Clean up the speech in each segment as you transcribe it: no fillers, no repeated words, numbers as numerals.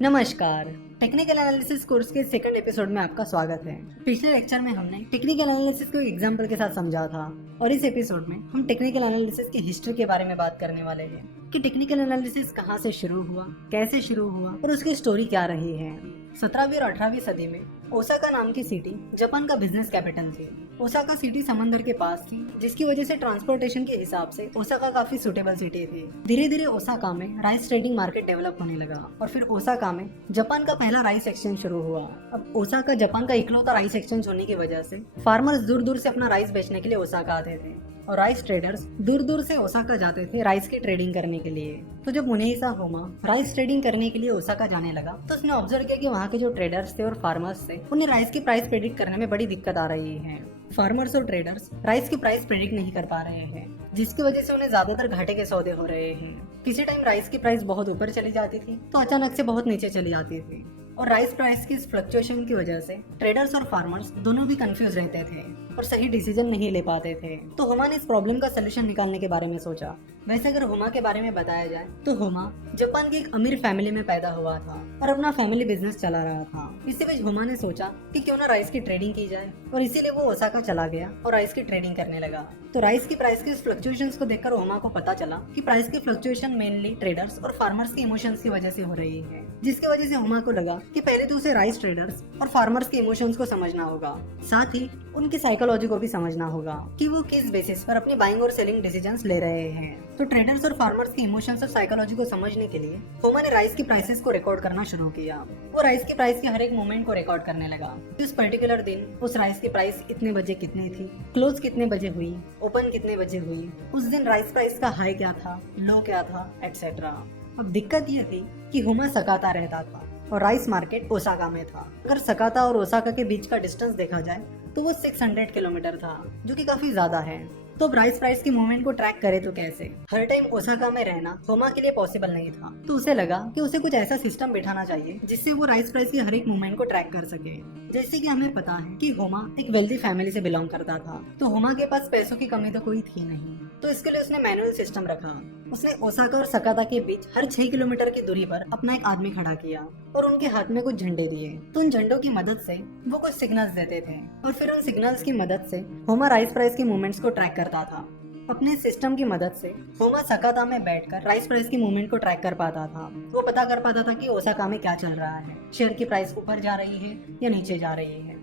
नमस्कार। Technical analysis course के second episode में आपका स्वागत है। पिछले लेक्चर में हमने टेक्निकल एनालिसिस को एग्जांपल के साथ समझा था और इस एपिसोड में हम टेक्निकल एनालिसिस की हिस्ट्री के बारे में बात करने वाले हैं कि टेक्निकल एनालिसिस कहां से शुरू हुआ, कैसे शुरू हुआ और उसकी स्टोरी क्या रही है। 17वीं और 18वीं सदी में ओसाका नाम की सिटी जापान का बिजनेस कैपिटल थी। ओसाका सिटी समंदर के पास थी, जिसकी वजह से ट्रांसपोर्टेशन के हिसाब से ओसाका काफी सुटेबल सिटी थी। धीरे धीरे ओसाका में राइस ट्रेडिंग मार्केट डेवलप होने लगा और फिर ओसाका में जापान का पहला राइस एक्सचेंज शुरू हुआ। अब ओसाका जापान का इकलौता राइस एक्सचेंज होने की वजह से फार्मर्स दूर दूर से अपना राइस बेचने के लिए ओसाका आते थे और राइस ट्रेडर्स दूर दूर से ओसाका जाते थे राइस की ट्रेडिंग करने के लिए। तो जब मुनेहिसा होमा राइस ट्रेडिंग करने के लिए ओसाका जाने लगा तो उसने ऑब्जर्व किया कि वहाँ के जो ट्रेडर्स थे और फार्मर्स थे उन्हें राइस की प्राइस प्रेडिक्ट करने में बड़ी दिक्कत आ रही है। फार्मर्स और ट्रेडर्स राइस की प्राइस प्रेडिक्ट नहीं कर पा रहे हैं, जिसकी वजह से उन्हें ज्यादातर घाटे के सौदे हो रहे हैं। किसी टाइम राइस की प्राइस बहुत ऊपर चली जाती थी तो अचानक से बहुत नीचे चली जाती थी और राइस प्राइस की इस फ्लक्चुएशन की वजह से ट्रेडर्स और फार्मर्स दोनों भी कंफ्यूज रहते थे और सही डिसीजन नहीं ले पाते थे। तो हुमा ने इस प्रॉब्लम का सोल्यूशन निकालने के बारे में सोचा। वैसे अगर हुमा के बारे में बताया जाए तो हुमा जापान की एक अमीर फैमिली में पैदा हुआ था और अपना फैमिली बिजनेस चला रहा था। इसी वजह हुमा ने सोचा कि क्यों ना राइस की ट्रेडिंग की जाए और इसीलिए वो ओसाका चला गया और राइस की ट्रेडिंग करने लगा। तो राइस की प्राइस के फ्लक्चुएशंस को देखकर हुमा को पता चला कि प्राइस की फ्लक्चुएशन मेनली ट्रेडर्स और फार्मर्स के इमोशंस की वजह से हो रही है, जिसकी वजह से हुमा को लगा कि पहले तो उसे राइस ट्रेडर्स और फार्मर्स के इमोशंस को समझना होगा, साथ ही उनकी साइकोलॉजी को भी समझना होगा कि वो किस बेसिस पर अपनी बाइंग और सेलिंग डिसीजंस ले रहे हैं। तो ट्रेडर्स और फार्मर्स के इमोशंस और साइकोलॉजी को समझने के लिए हुमा ने राइस की प्राइसेस को रिकॉर्ड करना शुरू किया। वो राइस की प्राइस के हर एक मोमेंट को रिकॉर्ड करने लगा। उस पर्टिकुलर दिन उस राइस की प्राइस इतने बजे कितनी थी, क्लोज कितने बजे हुई, ओपन कितने बजे हुई, उस दिन राइस प्राइस का हाई क्या था, लो क्या था, एक्सेट्रा। अब दिक्कत ये थी कि हुमा सकाता रहता था और राइस मार्केट ओसाका में था। अगर सकाता और ओसाका के बीच का डिस्टेंस देखा जाए तो वो 600 किलोमीटर था, जो कि काफी ज्यादा है। तो अब राइस प्राइस की मूवमेंट को ट्रैक करे तो कैसे? हर टाइम ओसाका में रहना हुमा के लिए पॉसिबल नहीं था, तो उसे लगा कि उसे कुछ ऐसा सिस्टम बिठाना चाहिए जिससे वो राइस प्राइस की हर एक मूवमेंट को ट्रैक कर सके। जैसे कि हमें पता है कि हुमा एक वेल्दी फैमिली से बिलोंग करता था, तो हुमा के पास पैसों की कमी तो कोई थी नहीं, तो इसके लिए उसने मैनुअल सिस्टम रखा। उसने ओसाका और सकाता के बीच हर 6 किलोमीटर की दूरी पर अपना एक आदमी खड़ा किया और उनके हाथ में कुछ झंडे दिए। तो उन झंडों की मदद से वो कुछ सिग्नल्स देते थे और फिर उन सिग्नल्स की मदद से हुमा राइस प्राइस की मूवमेंट्स को ट्रैक करता था। अपने सिस्टम की मदद से हुमा सकाता में बैठकर राइस प्राइस की मूवमेंट को ट्रैक कर पाता था। वो पता कर पाता था कि ओसाका में क्या चल रहा है, शेयर की प्राइस ऊपर जा रही है या नीचे जा रही है।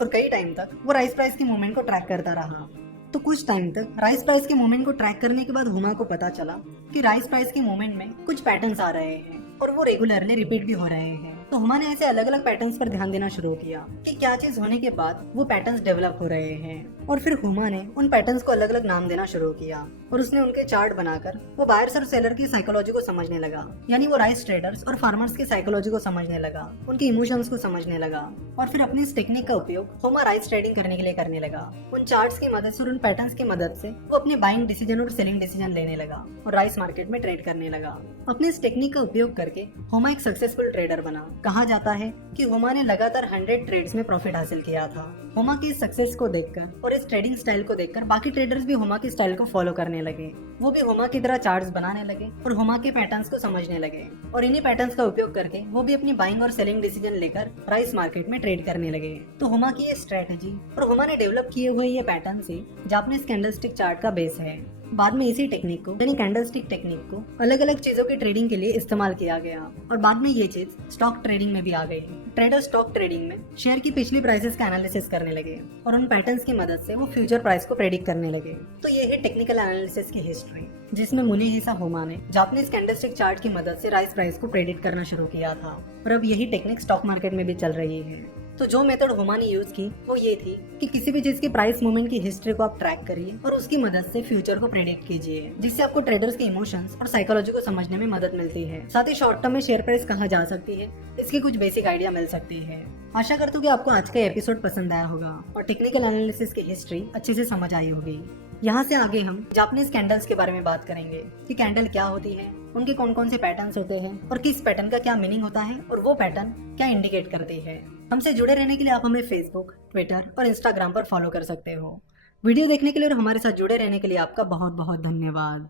और कई टाइम तक वो राइस प्राइस की मूवमेंट को ट्रैक करता रहा। तो कुछ टाइम तक राइस प्राइस के मूवमेंट को ट्रैक करने के बाद हुमा को पता चला कि राइस प्राइस के मूवमेंट में कुछ पैटर्न्स आ रहे हैं और वो रेगुलरली रिपीट भी हो रहे हैं। तो हुमा ने ऐसे अलग अलग पैटर्न्स पर ध्यान देना शुरू किया कि क्या चीज होने के बाद वो पैटर्न्स डेवलप हो रहे हैं। और फिर हुमा ने उन पैटर्न्स को अलग अलग नाम देना शुरू किया और उसने उनके चार्ट बनाकर वो बायर्स और सेलर की साइकोलॉजी को समझने लगा। यानी वो राइस ट्रेडर्स और फार्मर्स की साइकोलॉजी को समझने लगा, उनके इमोशंस को समझने लगा और फिर अपनी इस टेक्निक का उपयोग हुमा राइस ट्रेडिंग करने के लिए करने लगा। उन चार्ट्स की मदद से और उन पैटर्न्स की मदद से वो अपने बाइंग डिसीजन और सेलिंग डिसीजन लेने लगा और राइस मार्केट में ट्रेड करने लगा। अपने इस टेक्निक का उपयोग करके हुमा एक सक्सेसफुल ट्रेडर बना। कहा जाता है कि हुमा ने लगातार 100 ट्रेड्स में प्रॉफिट हासिल किया था। हुमा की इस सक्सेस को देखकर और इस ट्रेडिंग स्टाइल को देखकर बाकी ट्रेडर्स भी हुमा की स्टाइल को फॉलो करने लगे। वो भी हुमा की तरह चार्ट्स बनाने लगे और हुमा के पैटर्न्स को समझने लगे और इन्हीं पैटर्न्स का उपयोग करके वो भी अपनी बाइंग और सेलिंग डिसीजन लेकर राइस मार्केट में ट्रेड करने लगे। तो हुमा की ये स्ट्रेटजी और हुमा ने डेवलप किए हुए ये पैटर्न से जापानीज कैंडलस्टिक चार्ट का बेस है। बाद में इसी टेक्निक को यानी कैंडलस्टिक टेक्निक को अलग अलग चीजों की ट्रेडिंग के लिए इस्तेमाल किया गया और बाद में ये चीज स्टॉक ट्रेडिंग में भी आ गई। ट्रेडर स्टॉक ट्रेडिंग में शेयर की पिछली प्राइसेस का एनालिसिस करने लगे और उन पैटर्न्स की मदद से वो फ्यूचर प्राइस को प्रेडिक्ट करने लगे। तो ये है टेक्निकल एनालिसिस की हिस्ट्री, जिसमें मुनेहिसा होमा ने जापानीज कैंडलस्टिक चार्ट की मदद से राइस प्राइस को प्रेडिक्ट करना शुरू किया था और अब यही टेक्निक स्टॉक मार्केट में भी चल रही है। तो जो मेथड हुमा ने यूज की वो ये थी कि किसी भी चीज की प्राइस मूवमेंट की हिस्ट्री को आप ट्रैक करिए और उसकी मदद से फ्यूचर को प्रेडिक्ट कीजिए, जिससे आपको ट्रेडर्स के इमोशंस और साइकोलॉजी को समझने में मदद मिलती है। साथ ही शॉर्ट टर्म में शेयर प्राइस कहाँ जा सकती है इसकी कुछ बेसिक आइडिया मिल सकती है। आशा करता हूँ कि आपको आज का एपिसोड पसंद आया होगा और टेक्निकल एनालिसिस की हिस्ट्री अच्छे से समझ आई होगी। यहाँ से आगे हम जापानीज कैंडल्स के बारे में बात करेंगे कि कैंडल क्या होती है, उनके कौन कौन से पैटर्न्स होते हैं और किस पैटर्न का क्या मीनिंग होता है और वो पैटर्न क्या इंडिकेट करती है। हमसे जुड़े रहने के लिए आप हमें फेसबुक, ट्विटर और इंस्टाग्राम पर फॉलो कर सकते हो। वीडियो देखने के लिए और हमारे साथ जुड़े रहने के लिए आपका बहुत बहुत धन्यवाद।